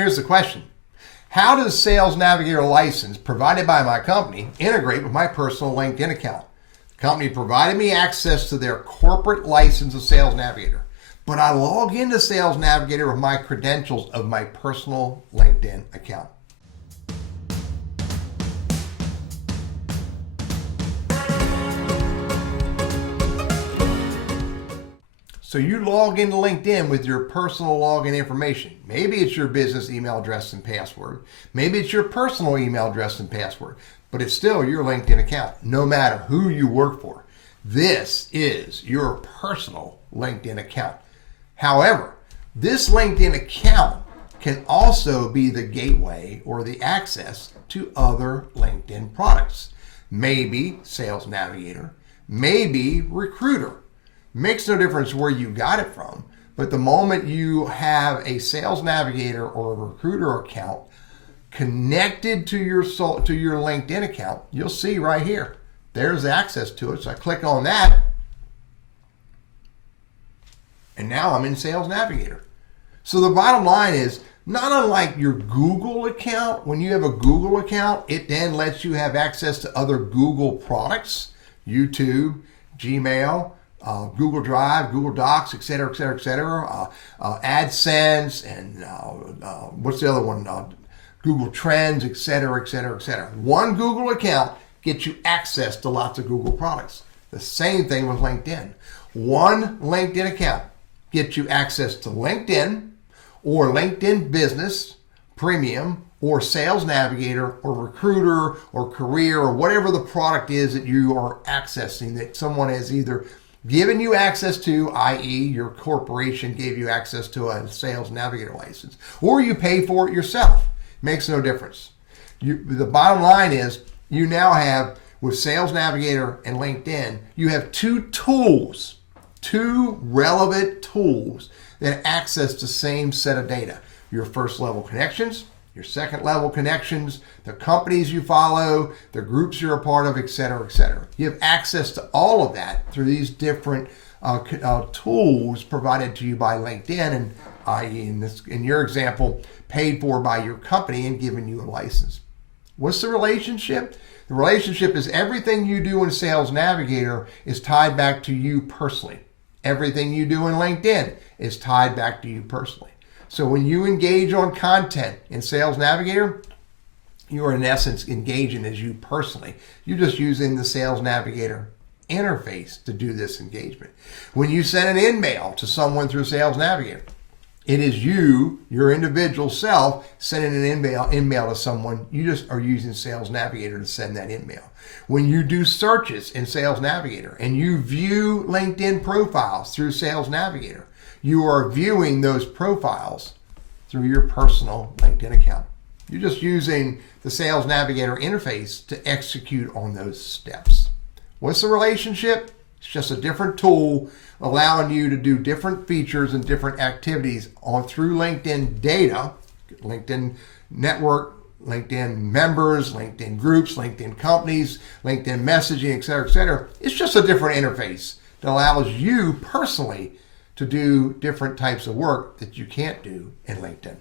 Here's the question. How does Sales Navigator license provided by my company integrate with my personal LinkedIn account? The company provided me access to their corporate license of Sales Navigator, but I log into Sales Navigator with my credentials of my personal LinkedIn account. So you log into LinkedIn with your personal login information. Maybe it's your business email address and password. Maybe it's your personal email address and password, but it's still your LinkedIn account, no matter who you work for. This is your personal LinkedIn account. However, this LinkedIn account can also be the gateway or the access to other LinkedIn products. Maybe Sales Navigator, maybe Recruiter. Makes no difference where you got it from, but the moment you have a Sales Navigator or a Recruiter account connected to your LinkedIn account, you'll see right here, there's access to it. So I click on that, and now I'm in Sales Navigator. So the bottom line is, not unlike your Google account, when you have a Google account, it then lets you have access to other Google products, YouTube, Gmail, Google Drive, Google Docs, et cetera, et cetera, et cetera, AdSense, and what's the other one? Google Trends, et cetera, et cetera, et cetera. One Google account gets you access to lots of Google products. The same thing with LinkedIn. One LinkedIn account gets you access to LinkedIn or LinkedIn Business, Premium, or Sales Navigator, or Recruiter, or Career, or whatever the product is that you are accessing that someone has either given you access to, i.e. your corporation gave you access to a Sales Navigator license, or you pay for it yourself. Makes no difference. The bottom line is you now have, with Sales Navigator and LinkedIn, you have two tools, two relevant tools that access the same set of data. Your first level connections, your second level connections, the companies you follow, the groups you're a part of, et cetera, et cetera. You have access to all of that through these different tools provided to you by LinkedIn, and i.e. in your example, paid for by your company and given you a license. What's the relationship? The relationship is everything you do in Sales Navigator is tied back to you personally. Everything you do in LinkedIn is tied back to you personally. So when you engage on content in Sales Navigator, you are in essence engaging as you personally. You're just using the Sales Navigator interface to do this engagement. When you send an email to someone through Sales Navigator, it is you, your individual self, sending an email to someone. You just are using Sales Navigator to send that email. When you do searches in Sales Navigator and you view LinkedIn profiles through Sales Navigator, you are viewing those profiles through your personal LinkedIn account. You're just using the Sales Navigator interface to execute on those steps. What's the relationship? It's just a different tool allowing you to do different features and different activities through LinkedIn data, LinkedIn network, LinkedIn members, LinkedIn groups, LinkedIn companies, LinkedIn messaging, et cetera, et cetera. It's just a different interface that allows you personally to do different types of work that you can't do in LinkedIn.